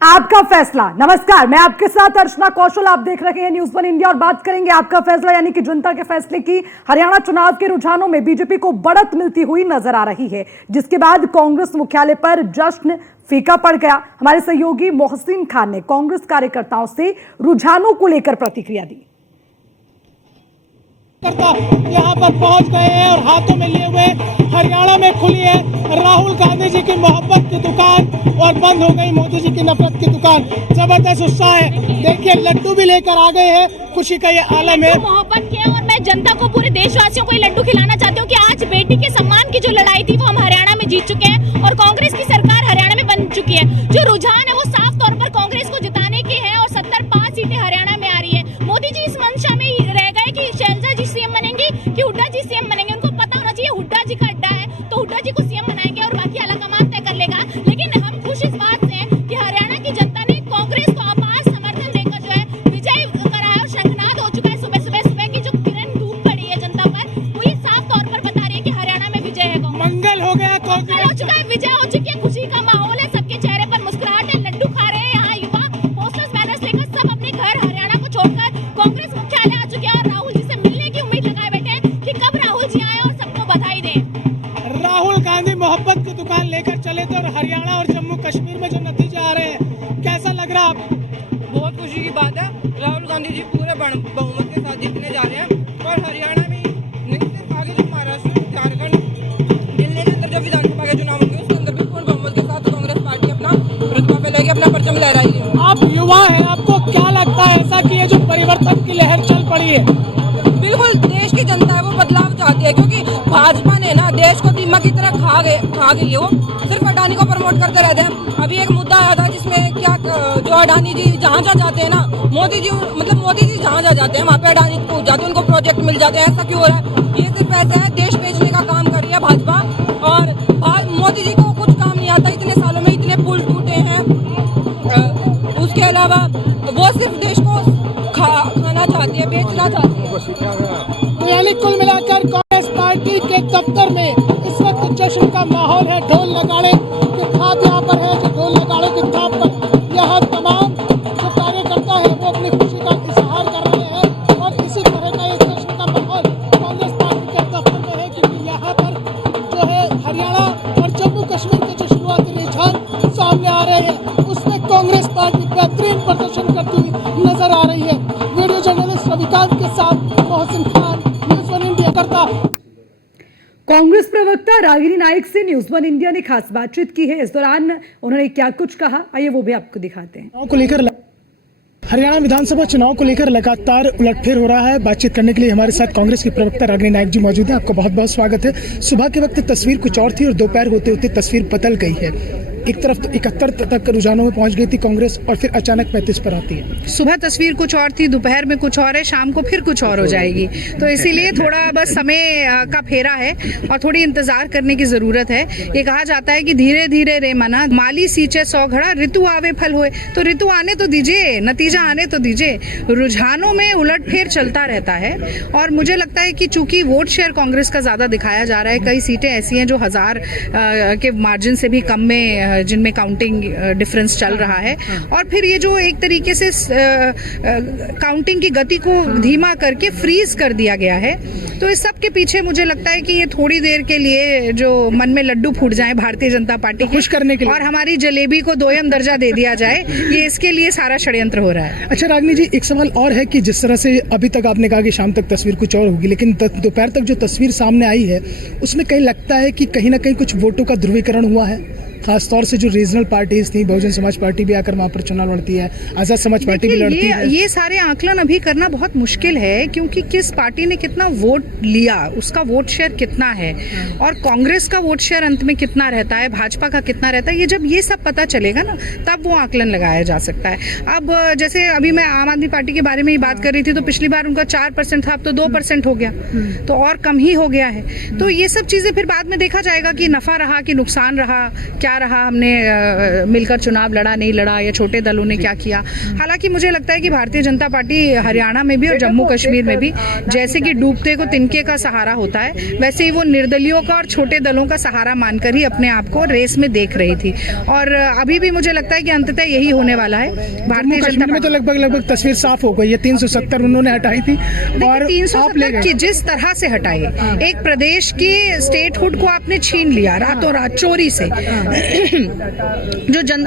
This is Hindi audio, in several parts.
आपका फैसला। नमस्कार, मैं आपके साथ अर्चना कौशल, आप देख रहे हैं न्यूज़ 1 इंडिया और बात करेंगे आपका फैसला यानी कि जनता के फैसले की। हरियाणा चुनाव के रुझानों में बीजेपी को बढ़त मिलती हुई नजर आ रही है, जिसके बाद कांग्रेस मुख्यालय पर जश्न फीका पड़ गया। हमारे सहयोगी मोहसिन खान ने कांग्रेस कार्यकर्ताओं से रुझानों को लेकर प्रतिक्रिया दी। यहाँ पर पहुंच गए हैं और हाथों में लिए हुए हरियाणा में खुली है राहुल गांधी जी की मोहब्बत की दुकान और बंद हो गई मोदी जी की नफरत की दुकान। जबरदस्त उत्साह है, देखिए लड्डू भी लेकर आ गए हैं, खुशी का ये आलम है। मोहब्बत की और मैं जनता को, पूरे देशवासियों को ये लड्डू खिलाना चाहती हूँ कि आज बेटी के सम्मान की जो लड़ाई थी वो हम हरियाणा में जीत चुके हैं और कांग्रेस की सरकार हरियाणा में बन चुकी है। जो रुझान है वो साफ तौर पर कांग्रेस को जिताने की है और 70-5 सीटें हरियाणा में आ रही है। मोदी जी इस मंशा में रह गए कि शैलजा जी सीएम बनेंगी कि हुड्डा जी सीएम बनेंगे। उनको पता होना चाहिए हुड्डा जी का अड्डा है तो हुड्डा जी को सीएम बनाएंगे और बाकी आलाकमान तय कर लेगा। लेकिन हम खुश इस बात से हैं कि हरियाणा की जनता ने कांग्रेस को अपार समर्थन देकर जो है विजय करा है और शंखनाद हो चुका है। सुबह की जो किरण धूप पड़ी है जनता पर, वो ये साफ तौर पर बता रही है कि हरियाणा में विजय है। मंगल हो गया, मंगल हो चुका है, विजय हो चुकी है, खुशी का माहौल है, सबके चेहरे पर मुस्कुराहट है, लड्डू खा रहे हैं यहाँ युवा, पोस्टर्स बैनर्स लेकर सब अपने घर हरियाणा को छोड़कर कांग्रेस मुख्यालय आ चुके हैं और राहुल जी से मिलने की उम्मीद लगाए बैठे हैं कि कब राहुल जी आए और सबको बधाई दें। राहुल गांधी मोहब्बत की दुकान लेकर चले थे और हरियाणा और जम्मू कश्मीर में जो नतीजे आ रहे हैं, कैसा लग रहा है आपको? बहुत खुशी की बात है, राहुल गांधी जी पूरे बहुमत के साथ जीतने जा रहे हैं और हरियाणा में नहीं सिर्फ आगे जो महाराष्ट्र, झारखंड, दिल्ली के अंदर जो विधानसभा के चुनाव होंगे उसके अंदर भी पूर्ण बहुमत के साथ कांग्रेस पार्टी अपना प्रतिभा फैलाएगी, अपना परचम लहराएगी। आप युवा हैं, आपको क्या लगता है ऐसा कि ये जो परिवर्तन की लहर चल पड़ी है? बिल्कुल, देश की जनता है वो बदलाव चाहती है, क्योंकि भाजपा ने ना देश को दीमक की तरह खा गई है। वो सिर्फ अडानी को प्रमोट करते रहते हैं। अभी एक मुद्दा आया था जिसमें क्या जो अडानी जी जहाँ जाते हैं ना, मोदी जी जहाँ जाते हैं वहाँ पे अडानी पहुँच जाते हैं, उनको प्रोजेक्ट मिल जाते हैं। ऐसा क्यों हो रहा है? ये सिर्फ ऐसा है, देश बेचने का काम कर रही है भाजपा और मोदी जी को कुछ काम नहीं आता। इतने सालों में इतने पुल टूटे हैं, उसके अलावा वो सिर्फ देश को खाना चाहती है, बेचना चाहती है। तो यानी कुल मिलाकर कांग्रेस पार्टी के दफ्तर में इस वक्त जश्न का माहौल है। ढोल नगाड़े की थाप यहाँ पर है, जो ढोल नगाड़े की थाप पर यहाँ तमाम जो कार्यकर्ता है वो अपनी खुशी का इजहार कर रहे हैं और इसी तरह का एक जश्न का माहौल कांग्रेस पार्टी के दफ्तर में है, क्योंकि यहाँ पर जो है हरियाणा और जम्मू कश्मीर के जो शुरुआती रुझान सामने आ रहे हैं उसमें कांग्रेस पार्टी बेहतरीन प्रदर्शन करती हुई नजर आ रही है। वीडियो जर्नलिस्ट रविकांत के साथ मोहसिन खान, न्यूज़ 1 इंडिया करता। कांग्रेस प्रवक्ता रागिनी नाइक से न्यूज़ 1 इंडिया ने खास बातचीत की है। इस दौरान उन्होंने क्या कुछ कहा, आइए वो भी आपको दिखाते हैं। हरियाणा विधानसभा चुनाव को लेकर लगातार उलटफेर हो रहा है। बातचीत करने के लिए हमारे साथ कांग्रेस की प्रवक्ता रागिनी नाइक जी मौजूद हैं। आपको बहुत बहुत स्वागत है। सुबह के वक्त तस्वीर कुछ और थी और दोपहर होते होते तस्वीर बदल गई है। एक तरफ तो 71 तक रुझानों में पहुंच गई थी कांग्रेस और फिर अचानक 35 पर आती है। सुबह तस्वीर कुछ और थी, दोपहर में कुछ और है, शाम को फिर कुछ और हो जाएगी। तो इसीलिए थोड़ा बस समय का फेरा है और थोड़ी इंतजार करने की जरूरत है। ये कहा जाता है कि धीरे धीरे रे मना, माली सींचे 100 घड़ा, ऋतु आवे फल होए। तो ऋतु आने तो दीजिए, नतीजा आने तो दीजिए। रुझानों में उलटफेर चलता रहता है और मुझे लगता है कि चूंकि वोट शेयर कांग्रेस का ज्यादा दिखाया जा रहा है, कई सीटें ऐसी हैं जो 1000 के मार्जिन से भी कम में, जिनमें काउंटिंग डिफरेंस चल रहा है और फिर ये जो एक तरीके से काउंटिंग की गति को धीमा करके फ्रीज कर दिया गया है, तो इस सब के पीछे मुझे लगता है कि ये थोड़ी देर के लिए जो मन में लड्डू फूट जाए भारतीय जनता पार्टी को खुश करने के लिए और हमारी जलेबी को 2ym दर्जा दे दिया जाए, ये इसके लिए सारा षड्यंत्र हो रहा है। अच्छा रागिनी जी, एक सवाल और है कि जिस तरह से अभी तक आपने कहा कि शाम तक तस्वीर कुछ और होगी, लेकिन दोपहर तक जो तस्वीर सामने आई है उसमें कहीं लगता है कि कहीं ना कहीं कुछ वोटों का ध्रुवीकरण हुआ है। खासतौर से जो रीजनल पार्टीज थी, बहुजन समाज पार्टी भी आकर वहाँ पर चुनाव लड़ती है, आजाद समाज पार्टी भी लड़ती है। ये सारे आकलन अभी करना बहुत मुश्किल है, क्योंकि किस पार्टी ने कितना वोट लिया, उसका वोट शेयर कितना है और कांग्रेस का वोट शेयर अंत में कितना रहता है, भाजपा का कितना रहता है, ये जब ये सब पता चलेगा ना तब वो आकलन लगाया जा सकता है। अब जैसे अभी मैं आम आदमी पार्टी के बारे में ही बात कर रही थी, तो पिछली बार उनका 4% था, अब तो 2% हो गया, तो और कम ही हो गया है। तो ये सब चीजें फिर बाद में देखा जाएगा कि नफा रहा कि नुकसान रहा, क्या रहा हमने मिलकर चुनाव लड़ा नहीं लड़ा या छोटे दलों ने क्या किया। हालांकि मुझे लगता है कि भारतीय जनता पार्टी हरियाणा में भी और जम्मू कश्मीर में भी जैसे कि डूबते को तिनके का सहारा होता है, वैसे ही वो निर्दलियों का और छोटे दलों का सहारा मानकर ही अपने आप को रेस में देख रही थी। और अभी भी मुझे लगता है कि अंततः यही होने वाला है। भारतीय जनता में तो लगभग तस्वीर साफ हो गई है। 370 उन्होंने हटाई थी और 370 की जिस तरह से हटाए, एक प्रदेश की स्टेटहुड को आपने छीन लिया रातों रात चोरी से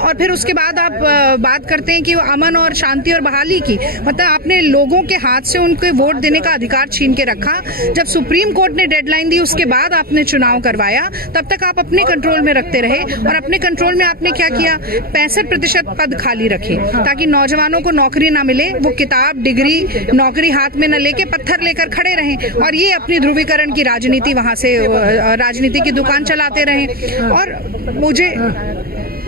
और फिर उसके बाद आप बात करते हैं कि वो अमन और शांति और बहाली की, मतलब आपने लोगों के हाथ से उनको वोट देने का अधिकार छीन के रखा। जब सुप्रीम कोर्ट ने डेडलाइन दी उसके बाद आपने चुनाव करवाया, तब तक आप अपने कंट्रोल में रखते रहे। और अपने कंट्रोल में आपने क्या किया, 65% पद खाली रखे ताकि नौजवानों को नौकरी ना मिले, वो किताब डिग्री नौकरी हाथ में न लेके पत्थर लेकर खड़े रहें और ये अपनी ध्रुवीकरण की राजनीति वहां से राजनीति की दुकान चलाते रहें। और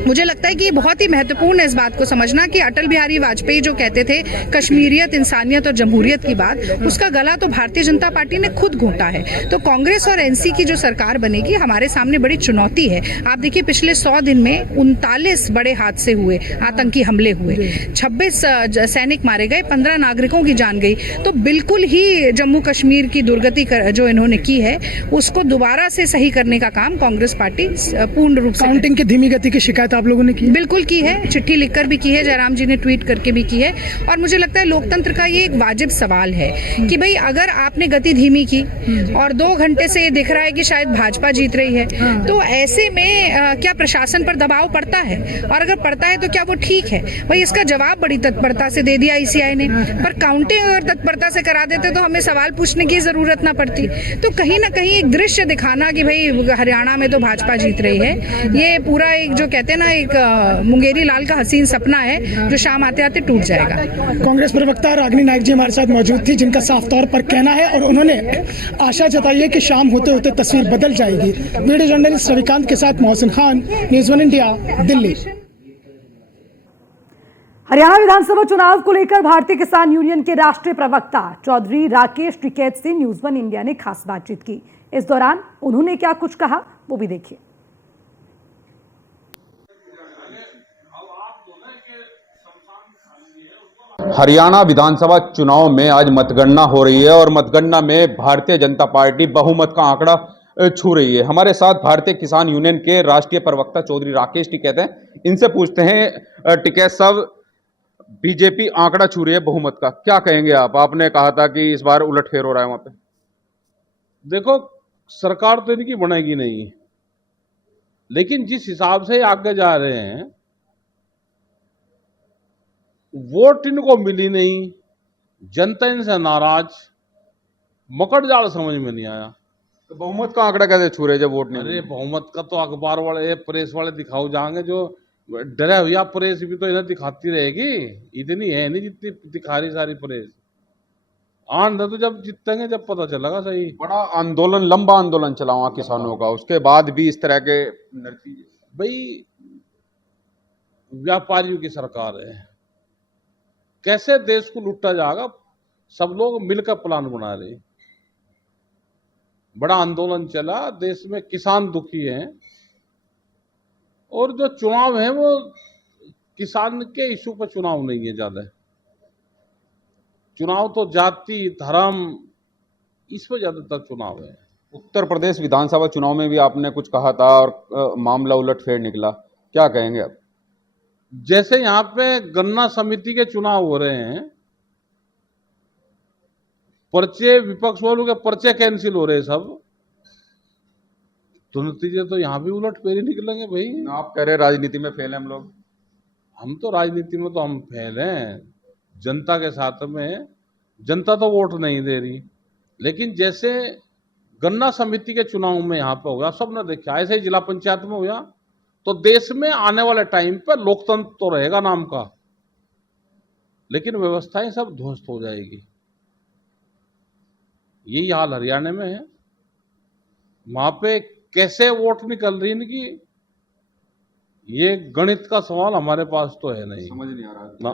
मुझे लगता है कि ये बहुत ही महत्वपूर्ण है इस बात को समझना कि अटल बिहारी वाजपेयी जो कहते थे कश्मीरियत, इंसानियत और जमहूरियत की बात, उसका गला तो भारतीय जनता पार्टी ने खुद घोंटा है। तो कांग्रेस और एनसी की जो सरकार बनेगी हमारे सामने बड़ी चुनौती है। आप देखिए पिछले 100 दिन में 39 बड़े हादसे हुए, आतंकी हमले हुए, 26 सैनिक मारे गए, 15 नागरिकों की जान गई। तो बिल्कुल ही जम्मू कश्मीर की दुर्गति जो इन्होंने की है उसको दोबारा से सही करने का काम कांग्रेस पार्टी पूर्ण रूप से। काउंटिंग की धीमी गति की शिकायत आप लोगों ने की? बिल्कुल की है, चिट्ठी लिखकर भी की है, जयराम जी ने ट्वीट करके भी की है। और मुझे लगता है लोकतंत्र का ये एक वाजिब सवाल है कि भाई अगर आपने गति धीमी की और 2 घंटे से ये दिख रहा है कि शायद भाजपा जीत रही है, तो ऐसे में क्या प्रशासन पर दबाव पड़ता है? और अगर पड़ता है तो क्या वो ठीक है? भाई इसका जवाब बड़ी तत्परता से दे दिया ईसीआई ने, पर काउंटिंग अगर तत्परता से करा देते तो हमें सवाल पूछने की जरूरत ना पड़ती। तो कहीं ना कहीं एक दृश्य दिखाना कि भाई हरियाणा में तो भाजपा जीत रही है, ये पूरा एक जो कहते हैं ना एक मुंगेरी लाल का हसीन सपना है जो शाम आते आते टूट जाएगा। कांग्रेस प्रवक्ता रागिनी नायक जी हमारे साथ मौजूद थी, जिनका साफ तौर पर कहना है और उन्होंने आशा जताई है कि शाम होते होते तस्वीर बदल जाएगी। वीडियो जर्नलिस्ट रविकांत के साथ मोहसिन खान, न्यूज़ 1 इंडिया, दिल्ली। हरियाणा विधानसभा चुनाव को लेकर भारतीय किसान यूनियन के राष्ट्रीय प्रवक्ता चौधरी राकेश टिकैत से न्यूज़ 1 इंडिया ने खास बातचीत की। इस दौरान उन्होंने क्या कुछ कहा वो भी देखिए। हरियाणा विधानसभा चुनाव में आज मतगणना हो रही है और मतगणना में भारतीय जनता पार्टी बहुमत का आंकड़ा छू रही है। हमारे साथ भारतीय किसान यूनियन के राष्ट्रीय प्रवक्ता चौधरी राकेश टिकैत हैं। इनसे पूछते हैं, टिकैत साहब, बीजेपी आंकड़ा छू रही है बहुमत का, क्या कहेंगे आप? आपने कहा था कि इस बार उलटफेर हो रहा है वहां पे। देखो, सरकार तो इनकी बनेगी नहीं, लेकिन जिस हिसाब से आगे जा रहे हैं, वोट इनको मिली नहीं, जनता इनसे नाराज, मकड़ जाल समझ में नहीं आया। तो बहुमत का आंकड़ा कैसे छू रहे जब वोट नहीं? अरे बहुमत का तो अखबार वाले, प्रेस वाले दिखाओ जाएंगे, जो डरे हुआ प्रेस भी तो इन्हें दिखाती रहेगी, इतनी है नहीं जितनी दिखा रही सारी प्रेस। आंध्र तो जब जीतेंगे जब पता चलेगा सही। बड़ा आंदोलन, लंबा आंदोलन चला हुआ किसानों का, उसके बाद भी इस तरह के नतीजे। भाई व्यापारियों की सरकार है, कैसे देश को लूटा जाएगा? सब लोग मिलकर प्लान बना रहे। बड़ा आंदोलन चला, देश में किसान दुखी हैं, और जो चुनाव है वो किसान के इशू पर चुनाव नहीं है, ज्यादा चुनाव तो जाति धर्म इस पर ज्यादातर चुनाव है। उत्तर प्रदेश विधानसभा चुनाव में भी आपने कुछ कहा था और मामला उलटफेर निकला, क्या कहेंगे आप? जैसे यहाँ पे गन्ना समिति के चुनाव हो रहे हैं, पर्चे विपक्ष वालों के पर्चे कैंसिल हो रहे हैं सब, तो नतीजे तो यहाँ भी उलटफेर ही निकलेंगे। भाई आप कह रहे राजनीति में फेल हैं हम लोग। हम तो राजनीति में तो हम फेल हैं, जनता के साथ में। जनता तो वोट नहीं दे रही, लेकिन जैसे गन्ना समिति के चुनाव में यहाँ पे हो गया, सबने देखा, ऐसे ही जिला पंचायत में हो गया, तो देश में आने वाले टाइम पे लोकतंत्र तो रहेगा नाम का, लेकिन व्यवस्थाएं सब ध्वस्त हो जाएगी। यही हाल हरियाणा में है। वहां पे कैसे वोट निकल रही इनकी, ये गणित का सवाल हमारे पास तो है नहीं, समझ नहीं आ रहा ना।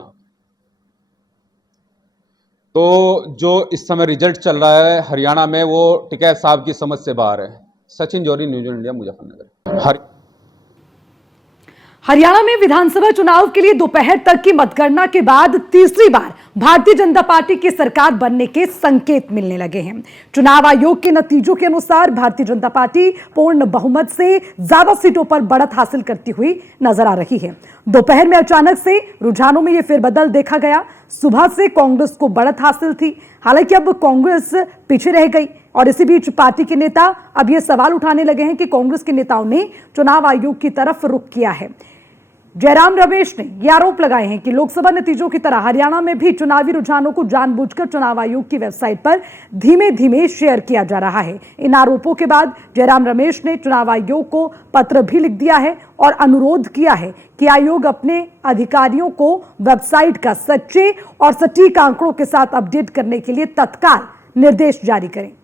तो जो इस समय रिजल्ट चल रहा है हरियाणा में, वो टिकैत साहब की समझ से बाहर है। सचिन जौहरी, न्यूज़ 1 इंडिया, मुजफ्फरनगर। हरियाणा में विधानसभा चुनाव के लिए दोपहर तक की मतगणना के बाद तीसरी बार भारतीय जनता पार्टी की सरकार बनने के संकेत मिलने लगे हैं। चुनाव आयोग के नतीजों के अनुसार भारतीय जनता पार्टी पूर्ण बहुमत से ज्यादा सीटों पर बढ़त हासिल करती हुई नजर आ रही है। दोपहर में अचानक से रुझानों में यह फेरबदल देखा गया। सुबह से कांग्रेस को बढ़त हासिल थी, हालांकि अब कांग्रेस पीछे रह गई और इसी बीच पार्टी के नेता अब यह सवाल उठाने लगे हैं कि कांग्रेस के नेताओं ने चुनाव आयोग की तरफ रुख किया है। जयराम रमेश ने यह आरोप लगाए हैं कि लोकसभा नतीजों की तरह हरियाणा में भी चुनावी रुझानों को जानबूझकर चुनाव आयोग की वेबसाइट पर धीमे धीमे शेयर किया जा रहा है। इन आरोपों के बाद जयराम रमेश ने चुनाव आयोग को पत्र भी लिख दिया है और अनुरोध किया है कि आयोग अपने अधिकारियों को वेबसाइट का सच्चे और सटीक आंकड़ों के साथ अपडेट करने के लिए तत्काल निर्देश जारी करें।